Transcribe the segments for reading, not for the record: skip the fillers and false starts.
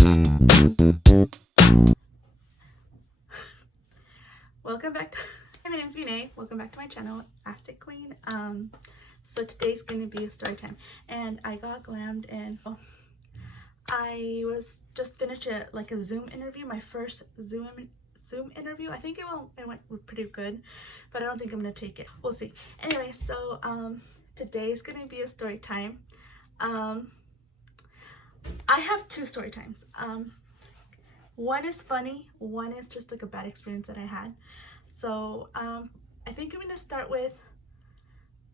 Welcome back to my name is Vinay. Welcome back to my channel, Aztec Queen. So today's gonna be a story time, and I got glammed, and I was just finished a Zoom interview, my first Zoom interview. I think it went pretty good, but I don't think I'm gonna take it. We'll see. Anyway, so today's gonna be a story time. I have two story times. One is funny, one is just like a bad experience that I had. So I think I'm gonna start with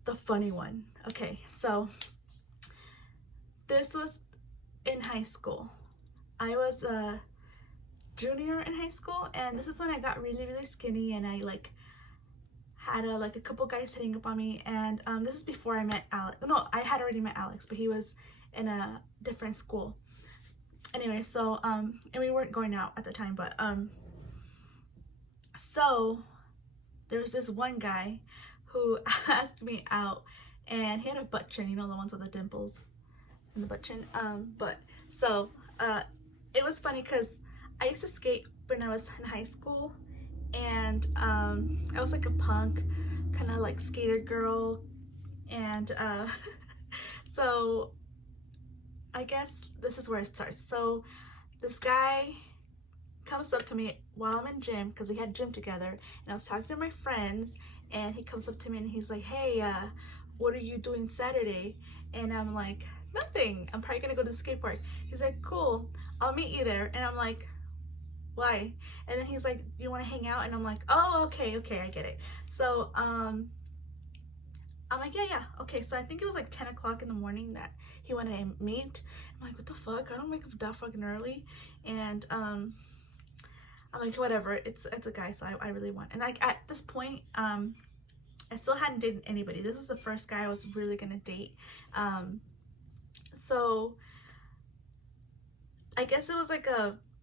the funny one. Okay, so this was in high school. I was a junior in high school, and this is when I got really skinny, and I had a couple guys hitting up on me, and this is before I met Alex. No, I had already met Alex, but he was in a different school. Anyway, so and we weren't going out at the time, but so there was this one guy who asked me out, and he had a butt chin, you know, the ones with the dimples in the butt chin. But so it was funny because I used to skate when I was in high school, and I was like a punk kind of like skater girl, and so I guess this is where it starts. So this guy comes up to me while I'm in gym, because we had gym together, and I was talking to my friends, and he comes up to me and he's like, hey, what are you doing Saturday? And I'm like, nothing, I'm probably gonna go to the skate park. He's like, cool, I'll meet you there. And I'm like, why? And then he's like, you want to hang out? And I'm like, oh, okay, I get it. So I'm like, yeah, okay. So I think it was like 10 o'clock in the morning that he wanted to meet. I'm like, what the fuck? I don't wake up that fucking early. And I'm like, whatever, it's a guy, so I really want. And like at this point, I still hadn't dated anybody. This was the first guy I was really gonna date. So I guess it was like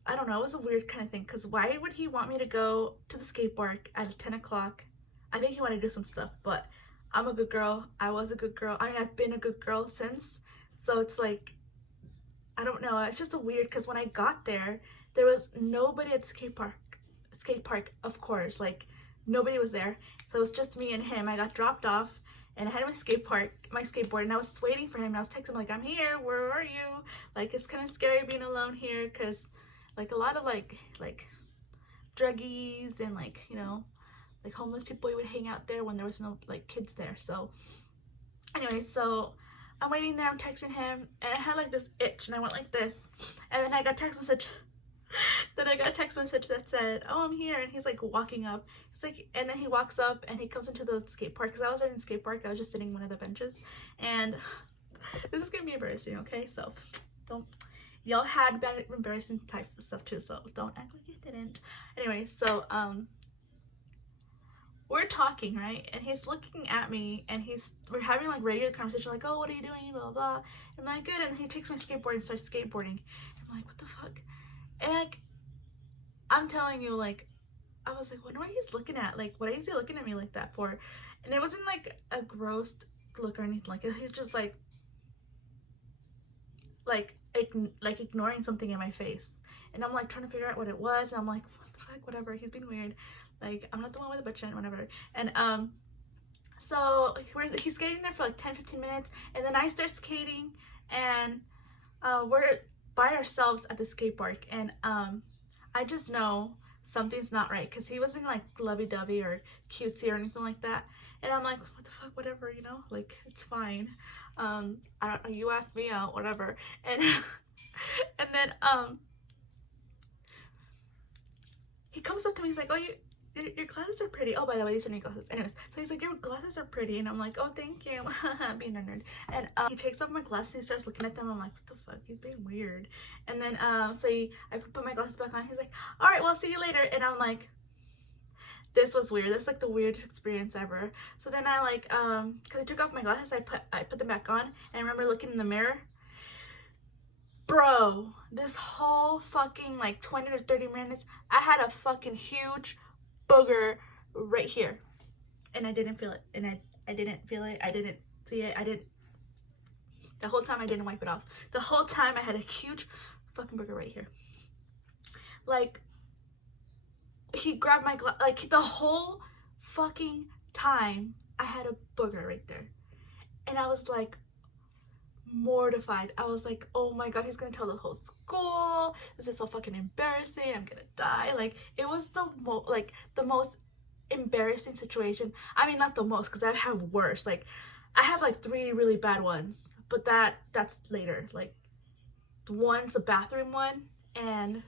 I don't know, it was a weird kind of thing, because why would he want me to go to the skate park at 10 o'clock? I think he wanted to do some stuff, but I'm a good girl. I was a good girl. I mean, I've been a good girl since. So it's like, I don't know. It's just a weird, because when I got there was nobody at the skate park, of course. Like, nobody was there. So it was just me and him. I got dropped off, and I had my skateboard, and I was waiting for him. And I was texting him like, I'm here. Where are you? Like, it's kind of scary being alone here, because like a lot of like druggies and like, you know, like homeless people, you would hang out there when there was no like kids there. So anyway, so I'm waiting there, I'm texting him, and I had like this itch, and I went like this, and then I got a text message that said, oh, I'm here. And he's like walking up, he's like, and then he walks up and he comes into the skate park, because I was in the skate park, I was just sitting in one of the benches. And this is gonna be embarrassing, okay? So don't, y'all had bad embarrassing type of stuff too, so don't act like you didn't. Anyway, so we're talking, right? And he's looking at me, and we're having like regular conversation, like, oh, what are you doing, blah blah. I'm like, good. And he takes my skateboard and starts skateboarding. I'm like, what the fuck? And like, I'm telling you, like, I was like, what are you looking at? Like, what is he looking at me like that for? And it wasn't like a gross look or anything like it. He's just like ignoring something in my face. And I'm like trying to figure out what it was, and I'm like, what the fuck, whatever, he's being weird. Like, I'm not the one with the butt chin, whatever. And so he's skating there for like 10-15 minutes, and then I start skating, and we're by ourselves at the skate park, and I just know something's not right, because he wasn't like lovey-dovey or cutesy or anything like that. And I'm like, what the fuck, whatever, you know, like, it's fine. You asked me out, whatever. And and then he comes up to me, he's like, oh, your glasses are pretty. Oh, by the way, these are new glasses. Anyways, so he's like, your glasses are pretty. And I'm like, oh, thank you. Being a nerd. And he takes off my glasses, and he starts looking at them. I'm like, what the fuck, he's being weird. And then I put my glasses back on. He's like, all right, well, I'll see you later. And I'm like, this was weird. This is like the weirdest experience ever. So then I like because I took off my glasses, I put them back on, and I remember looking in the mirror. Bro, this whole fucking like 20 to 30 minutes, I had a fucking huge booger right here, and I didn't feel it, and I didn't feel it, I didn't see it, the whole time I didn't wipe it off. The whole time I had a huge fucking booger right here. Like, he grabbed my like the whole fucking time I had a booger right there. And I was like mortified. I was like, oh my god, he's gonna tell the whole school. This is so fucking embarrassing. I'm gonna die. Like, it was the most embarrassing situation. I mean, not the most, because I have worse. Like, I have like 3 really bad ones, but that's later. Like, one's a bathroom one, and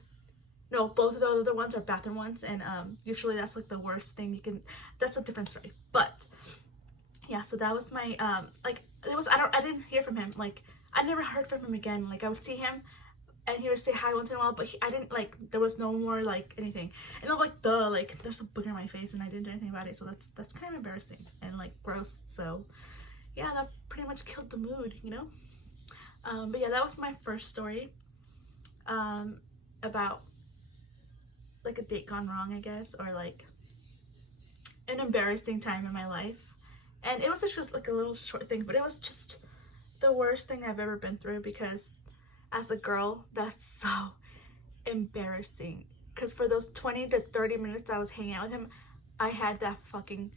no, both of the other ones are bathroom ones, and usually that's like the worst thing you can. That's a different story. But yeah, so that was my like, it was, I didn't hear from him. Like, I never heard from him again. Like, I would see him and he would say hi once in a while, but I didn't, like, there was no more like anything. And I'm like, like, there's a booger in my face and I didn't do anything about it. So that's kind of embarrassing and like gross. So yeah, that pretty much killed the mood, you know. But yeah, that was my first story about like a date gone wrong, I guess, or like an embarrassing time in my life. And it was just like a little short thing, but it was just the worst thing I've ever been through, because as a girl, that's so embarrassing. Because for those 20 to 30 minutes I was hanging out with him, I had that fucking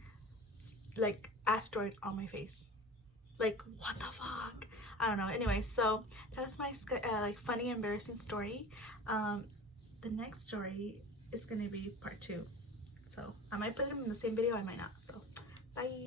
like asteroid on my face. Like, what the fuck? I don't know. Anyway, so that was my like funny, embarrassing story. The next story is gonna be part 2. So I might put them in the same video, I might not. So bye.